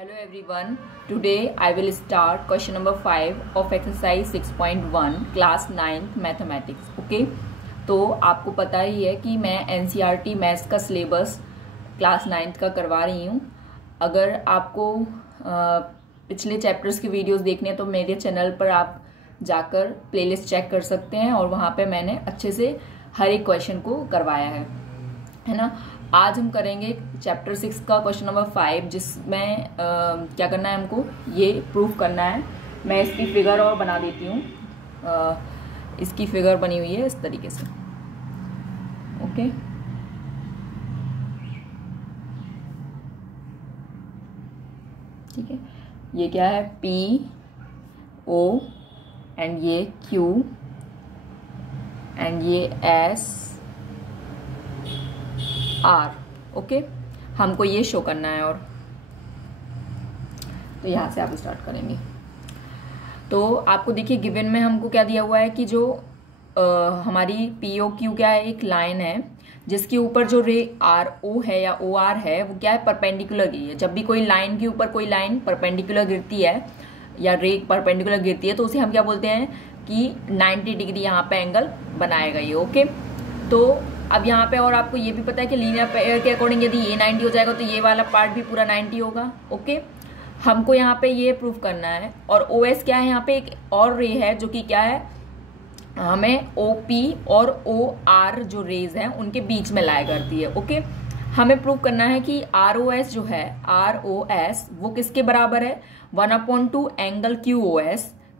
Hello everyone. Today I will start question number 5 of exercise 6.1 class 9th mathematics. Okay? तो आपको पता ही है कि मैं NCERT मैथ्स का सिलेबस क्लास 9th का करवा रही हूँ. अगर आपको पिछले चैप्टर्स के वीडियोस देखने हैं तो मेरे चैनल पर आप जाकर प्लेलिस्ट चेक कर सकते हैं और वहाँ पे मैंने अच्छे से हर एक क्वेश्चन को करवाया है ना. आज हम करेंगे चैप्टर 6 का क्वेश्चन नंबर 5 जिसमें क्या करना है, हमको ये प्रूफ करना है. मैं इसकी फिगर और बना देती हूँ. इसकी फिगर बनी हुई है इस तरीके से. ओके, ठीक है. ये क्या है, P O एंड ये Q एंड ये S R. ओके, हमको ये शो करना है. और तो यहां से आप स्टार्ट करेंगे. तो आपको देखिए गिवन में हमको क्या दिया हुआ है कि जो हमारी POQ क्या है, एक लाइन है जिसके ऊपर जो रे RO है या OR है वो क्या है, परपेंडिकुलर गिरी है. जब भी कोई लाइन के ऊपर कोई लाइन परपेंडिकुलर गिरती है या रे परपेंडिकुलर गिरती है तो उसे हम क्या बोलते हैं कि 90 डिग्री यहाँ पे एंगल बनाएगा ये. ओके, तो अब यहाँ पे और आपको ये भी पता है कि लीनियर पेयर के अकॉर्डिंग यदि ये 90 हो जाएगा तो ये वाला पार्ट भी पूरा 90 होगा. ओके, हमको यहाँ पे ये प्रूफ करना है. और OS क्या है, यहाँ पे एक और रे है जो कि क्या है, हमें OP और OR जो रेज हैं उनके बीच में लाया करती है. ओके, हमें प्रूफ करना है कि ROS जो है, ROS वो किसके बराबर है, 1/2 angle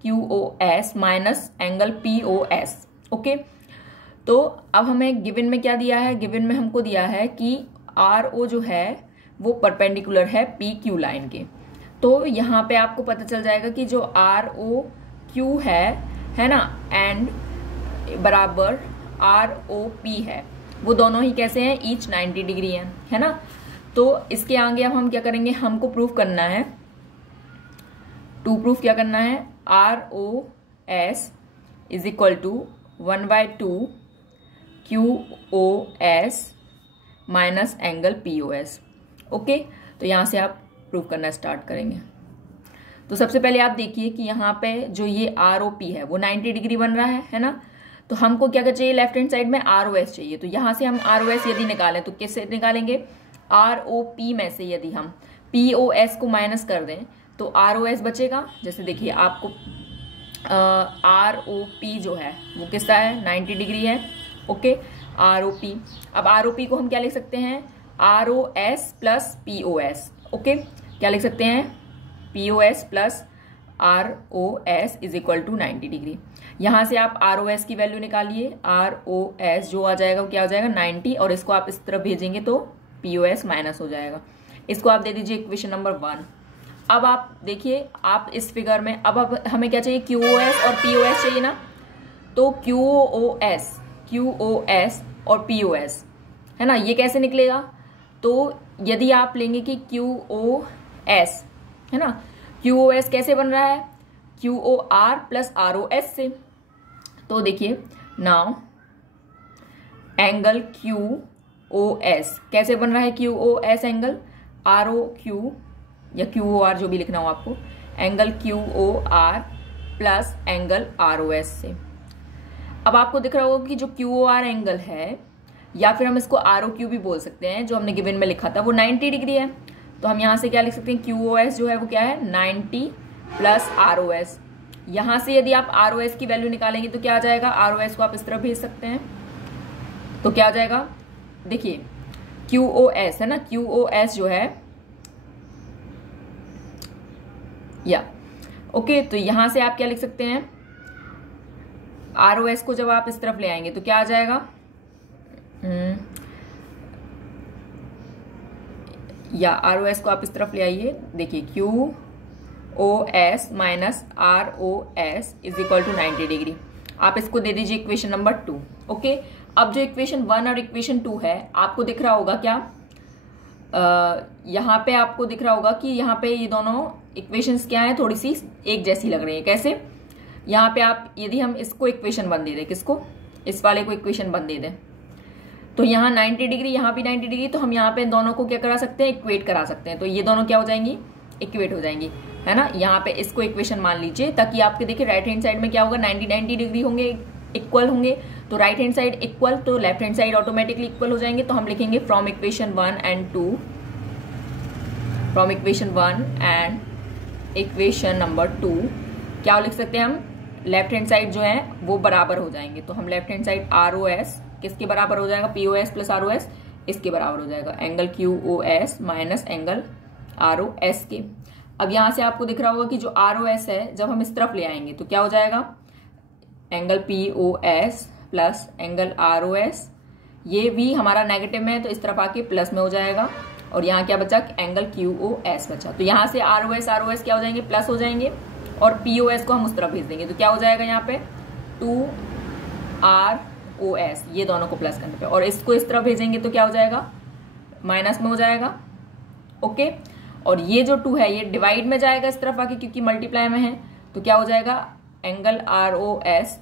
QOS minus angle POS. Okay, तो अब हमें गिवन में क्या दिया है, गिवन में हमको दिया है कि RO जो है वो परपेंडिकुलर है PQ लाइन के. तो यहाँ पे आपको पता चल जाएगा कि जो ROQ है ना, एंड बराबर ROP है, वो दोनों ही कैसे हैं, ईच 90 डिग्री है ना. तो इसके आगे अब हम क्या करेंगे, हमको प्रूफ करना है, प्रूफ क्या करना है, ROS is equal to 1/2 QOS minus angle POS. Okay, तो यहां से आप प्रूफ करना स्टार्ट करेंगे. तो सबसे पहले आप देखिए कि यहाँ पे जो ये ROP है वो 90 डिग्री बन रहा है ना. तो हमको क्या चाहिए, लेफ्ट हैंड साइड में ROS चाहिए. तो यहां से हम ROS यदि निकालें तो किससे निकालेंगे, ROP में से. यदि हम POS को माइनस कर दें तो ROS बचेगा. जैसे देखिए आपको ROP जो है वो किसका है, 90 डिग्री है. Okay, ROP. अब ROP को हम क्या लिख सकते हैं, ROS प्लस POS. ओके, क्या लिख सकते हैं, POS plus ROS is equal to 90 degree. यहां से आप ROS की वैल्यू निकालिए. ROS जो आ जाएगा वो क्या हो जाएगा, 90, और इसको आप इस तरफ भेजेंगे तो POS माइनस हो जाएगा. इसको आप दे दीजिए इक्वेशन नंबर 1. अब आप देखिए, आप इस फिगर में अब हमें क्या चाहिए, QOS और POS चाहिए ना. तो QOS और POS है ना, ये कैसे निकलेगा. तो यदि आप लेंगे कि QOS है ना, QOS कैसे बन रहा है, QOR प्लस ROS से. तो देखिए नाउ एंगल QOS कैसे बन रहा है, QOS एंगल ROQ या QOR जो भी लिखना हो आपको, angle QOR plus angle ROS से. अब आपको दिख रहा होगा कि जो QOR एंगल है, या फिर हम इसको ROQ भी बोल सकते हैं, जो हमने गिवन में लिखा था वो 90 डिग्री है. तो हम यहां से क्या लिख सकते हैं, QOS जो है वो क्या है, 90 प्लस ROS. यहां से यदि आप ROS की वैल्यू निकालेंगे तो क्या आ जाएगा, ROS को आप इस तरफ भेज सकते हैं. तो क्या आ जाएगा, देखिए QOS है ना, QOS जो है या ओके, तो यहां से आप क्या लिख सकते हैं, ROS को जब आप इस तरफ ले आएंगे तो क्या आ जाएगा, या ROS को आप इस तरफ ले आइए. देखिए QOS minus ROS is equal to 90 degree. आप इसको दे दीजिए इक्वेशन नंबर 2. ओके, अब जो इक्वेशन 1 और इक्वेशन 2 है, आपको दिख रहा होगा क्या, यहाँ पे आपको दिख रहा होगा कि यहाँ पे ये दोनों इक्वेशंस क्या है, थोड़ी सी एक जैसी लग रही है. कैसे, यहाँ पे आप यदि हम इसको इक्वेशन 1 दे दें, किसको, इस वाले को इक्वेशन 1 दे दें, तो यहाँ 90 डिग्री, यहाँ भी 90 डिग्री, तो हम यहाँ पे दोनों को क्या करा सकते हैं, इक्वेट करा सकते हैं. तो ये दोनों क्या हो जाएंगी, इक्वेट हो जाएंगी, है ना। यहाँ पे इसको इक्वेशन मान लीजिए, ताकि आपके देखिए राइट हैंड साइड में क्या होगा, 90 डिग्री होंगे, इक्वल होंगे। तो राइट हैंड साइड इक्वल, तो left hand side automatically equal हो जाएंगे। तो हम लिखेंगे from equation 1 and 2, from equation 1 and equation number 2 क्या लिख सकते हैं हम, लेफ्ट हैंड साइड जो है वो बराबर हो जाएंगे। तो हम लेफ्ट हैंड साइड ROS किसके बराबर हो जाएगा, POS प्लस ROS इसके बराबर हो जाएगा, angle QOS minus angle ROS के। अब यहां से आपको दिख रहा होगा कि जो ROS है जब हम इस तरफ ले आएंगे तो क्या हो जाएगा, angle POS plus angle ROS, ये भी हमारा नेगेटिव में है तो इस तरफ आके प्लस में हो जाएगा। और यहाँ क्या बचा, एंगल QOS बचा। तो यहाँ से ROS क्या हो जाएंगे, प्लस हो जाएंगे, और POS को हम उस तरफ भेज देंगे। तो क्या हो जाएगा यहाँ पे 2ROS, ये दोनों को प्लस करने पे, और इसको इस तरफ भेजेंगे तो क्या हो जाएगा, माइनस में हो जाएगा। ओके, और ये जो 2 है ये डिवाइड में जाएगा इस तरफ आके, क्योंकि मल्टीप्लाई में है। तो क्या हो जाएगा, angle ROS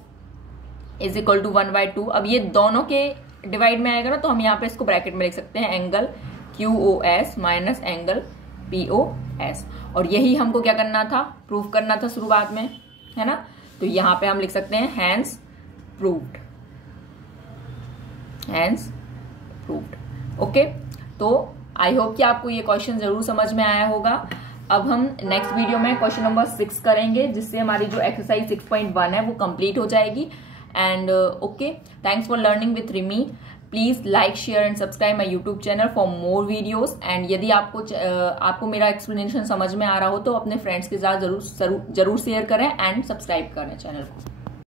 is equal to 1/2। अब ये दोनों के डिवाइड में आएगा ना, तो हम यहाँ पे इसको ब्रैकेट में लिख सकते हैं, angle QOS minus angle POS। और यही हमको क्या करना था, प्रूफ करना था शुरुआत में, है ना। तो यहाँ पे हम लिख सकते हैं hence proved, hence proved. Okay, तो आई होप कि आपको ये क्वेश्चन जरूर समझ में आया होगा। अब हम नेक्स्ट वीडियो में क्वेश्चन नंबर 6 करेंगे, जिससे हमारी जो एक्सरसाइज 6.1 है वो कंप्लीट हो जाएगी। And okay, thanks for learning with Rimi. Please like, share and subscribe my YouTube channel for more videos. And यदि आपको मेरा एक्सप्लेनेशन समझ में आ रहा हो तो अपने फ्रेंड्स के साथ जरूर शेयर करें एंड सब्सक्राइब करें चैनल को।